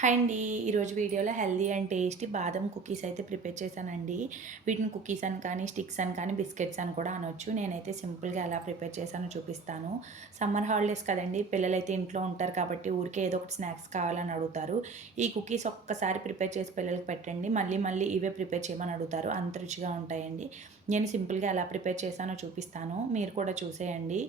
Hi అండి. ఈరోజు వీడియోలో హెల్తీ అండ్ టేస్టీ బాదం కుకీస్ అయితే ప్రిపేర్ చేశానండి. వీటిని కుకీస్ అని కానీ, స్టిక్స్ అని కానీ, బిస్కెట్స్ అని కూడా అనొచ్చు. నేనైతే సింపుల్‌గా ఎలా ప్రిపేర్ చేశానో చూపిస్తాను. సమ్మర్ హాలిడేస్ కదండీ! పిల్లలైతే ఇంట్లో ఉంటారు కాబట్టి ఊరికే ఏదో ఒకటి స్నాక్స్ కావాలని అడుగుతారు. ఈ కుకీస్ ఒక్కసారి ప్రిపేర్ చేసి పిల్లలకి పెట్టండి. మళ్ళీ మళ్ళీ ఇవే ప్రిపేర్ చేయమని అడుగుతారు. అంత రుచిగా ఉంటాయండి. నేను సింపుల్‌గా ఎలా ప్రిపేర్ చేశానో చూపిస్తాను. మీరు కూడా చూసేయండి.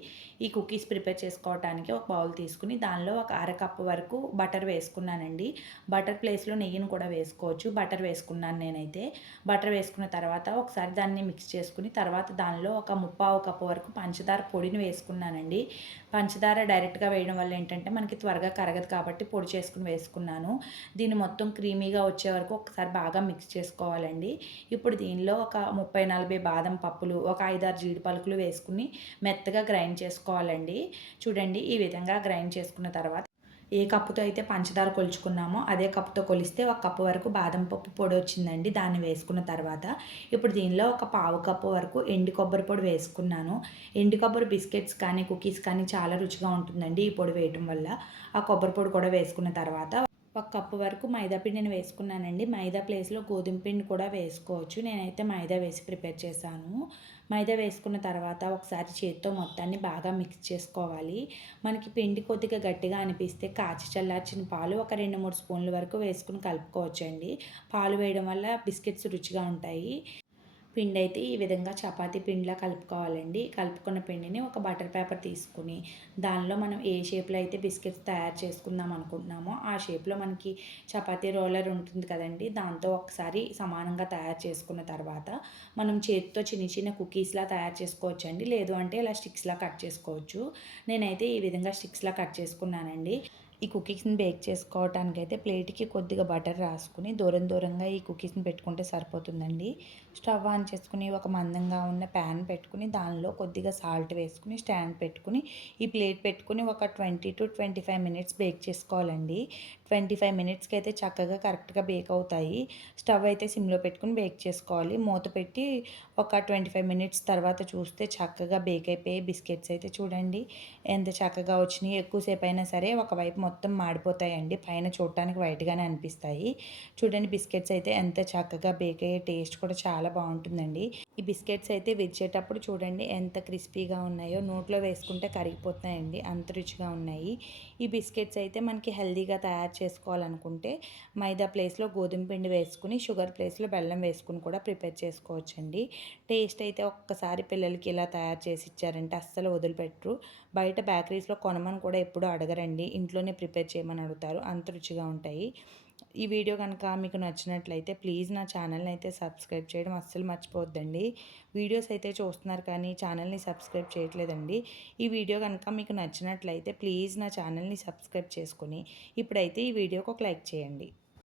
ఈ కుకీస్ ప్రిపేర్ చేసుకోవటానికి ఒక బౌల్ తీసుకొని దానిలో ఒక అరకప్పు వరకు బటర్ వేసుకున్నానండి. బటర్ ప్లేస్‌లో నెయ్యిని కూడా వేసుకోవచ్చు. బటర్ వేసుకున్నాను నేనైతే. బటర్ వేసుకున్న తర్వాత ఒకసారి దాన్ని మిక్స్ చేసుకొని తర్వాత దానిలో ఒక ముప్పావు కప్పు వరకు పంచదార పొడిని వేసుకున్నానండి. పంచదార డైరెక్ట్‌గా వేయడం వల్ల ఏంటంటే మనకి త్వరగా కరగదు కాబట్టి పొడి చేసుకొని వేసుకున్నాను. దీన్ని మొత్తం క్రీమీగా వచ్చే వరకు ఒకసారి బాగా మిక్స్ చేసుకోవాలండి. ఇప్పుడు దీనిలో ఒక 30, 40 బాదం పప్పులు, ఒక 5, 6 జీడి పలుకులు వేసుకొని మెత్తగా గ్రైండ్ చేసుకోవాలండి. చూడండి ఈ విధంగా గ్రైండ్ చేసుకున్న తర్వాత ఏ కప్పుతో అయితే పంచదార కొలుచుకున్నామో అదే కప్పుతో కొలిస్తే ఒక కప్పు వరకు బాదం పప్పు పొడి వచ్చిందండి. దాన్ని వేసుకున్న తర్వాత ఇప్పుడు దీనిలో ఒక పావు కప్పు వరకు ఎండు కొబ్బరి పొడి వేసుకున్నాను. ఎండు కొబ్బరి బిస్కెట్స్ కానీ, కుకీస్ కానీ చాలా రుచిగా ఉంటుందండి ఈ పొడి వేయటం వల్ల. ఆ కొబ్బరి పొడి కూడా వేసుకున్న తర్వాత ఒక కప్పు వరకు మైదా పిండిని వేసుకున్నానండి. మైదా ప్లేస్‌లో గోధుమ పిండి కూడా వేసుకోవచ్చు. నేనైతే మైదా వేసి ప్రిపేర్ చేశాను. మైదా వేసుకున్న తర్వాత ఒకసారి చేత్తో మొత్తాన్ని బాగా మిక్స్ చేసుకోవాలి. మనకి పిండి కొద్దిగా గట్టిగా అనిపిస్తే కాచి చల్లార్చిన పాలు ఒక 2, 3 స్పూన్ల వరకు వేసుకొని కలుపుకోవచ్చండి. పాలు వేయడం వల్ల బిస్కెట్స్ రుచిగా ఉంటాయి. పిండైతే ఈ విధంగా చపాతీ పిండిలా కలుపుకోవాలండి. కలుపుకున్న పిండిని ఒక బటర్ పేపర్ తీసుకొని, దానిలో మనం ఏ షేప్‌లో అయితే బిస్కెట్స్ తయారు చేసుకుందాం అనుకుంటున్నామో, ఆ షేప్‌లో మనకి చపాతీ రోలర్ ఉంటుంది కదండీ! దాంతో ఒకసారి సమానంగా తయారు చేసుకున్న తర్వాత, మనం చేత్తో చిన్న చిన్న కుకీస్‌లా తయారు చేసుకోవచ్చండి. లేదు అంటే ఇలా స్టిక్స్‌లా కట్ చేసుకోవచ్చు. నేనైతే ఈ విధంగా స్టిక్స్‌లా కట్ చేసుకున్నానండి. ఈ కుకీస్‌ని బేక్ చేసుకోవటానికైతే ప్లేట్‌కి కొద్దిగా బటర్ రాసుకొని దూరం దూరంగా ఈ కుకీస్‌ని పెట్టుకుంటే సరిపోతుందండి. స్టవ్ ఆన్ చేసుకొని ఒక మందంగా ఉన్న ప్యాన్ పెట్టుకొని దానిలో కొద్దిగా సాల్ట్ వేసుకొని స్టాండ్ పెట్టుకొని ఈ ప్లేట్ పెట్టుకొని ఒక 20-25 మినిట్స్ బేక్ చేసుకోవాలండి. 25 మినిట్స్‌కి అయితే చక్కగా కరెక్ట్‌గా బేక్ అవుతాయి. స్టవ్ అయితే సిమ్‌లో పెట్టుకొని బేక్ చేసుకోవాలి. మూత పెట్టి ఒక 25 మినిట్స్ తర్వాత చూస్తే చక్కగా బేక్ అయిపోయి బిస్కెట్స్ అయితే చూడండి ఎంత చక్కగా వచ్చినాయి. ఎక్కువసేపు అయినా సరే ఒకవైపు మొత్తం మాడిపోతాయండి. పైన చూడటానికి వైట్‌గానే అనిపిస్తాయి. చూడండి బిస్కెట్స్ అయితే ఎంత చక్కగా బేక్ అయ్యే టేస్ట్ కూడా చాలా బావుంటుందండి. ఈ బిస్కెట్స్ అయితే విరిచేటప్పుడు చూడండి ఎంత క్రిస్పీగా ఉన్నాయో. నోట్లో వేసుకుంటే కరిగిపోతున్నాయండి. అంత రుచిగా ఉన్నాయి. ఈ బిస్కెట్స్ అయితే మనకి హెల్తీగా తయారు చేసుకోవాలనుకుంటే మైదా ప్లేస్‌లో గోధుమ పిండి వేసుకొని, షుగర్ ప్లేస్‌లో బెల్లం వేసుకొని కూడా ప్రిపేర్ చేసుకోవచ్చండి. టేస్ట్ అయితే ఒక్కసారి పిల్లలకి ఇలా తయారు చేసి ఇచ్చారంటే అస్సలు వదిలిపెట్టరు. బయట బేకరీస్‌లో కొనమని కూడా ఎప్పుడూ అడగరండి. ఇంట్లోనే ప్రిపేర్ చేయమని అడుగుతారు. అంత రుచిగా ఉంటాయి. ఈ వీడియో గనక మీకు నచ్చినట్లయితే ప్లీజ్ నా ఛానల్‌ని అయితే సబ్స్క్రైబ్ చేయడం అస్సలు మర్చిపోవద్దండి. వీడియోస్ అయితే చూస్తున్నారు కానీ ఛానల్‌ని సబ్స్క్రైబ్ చేయట్లేదండి. ఈ వీడియో గనక మీకు నచ్చినట్లయితే ప్లీజ్ నా ఛానల్‌ని సబ్స్క్రైబ్ చేసుకొని ఇప్పుడైతే ఈ వీడియోకి ఒక లైక్ చేయండి.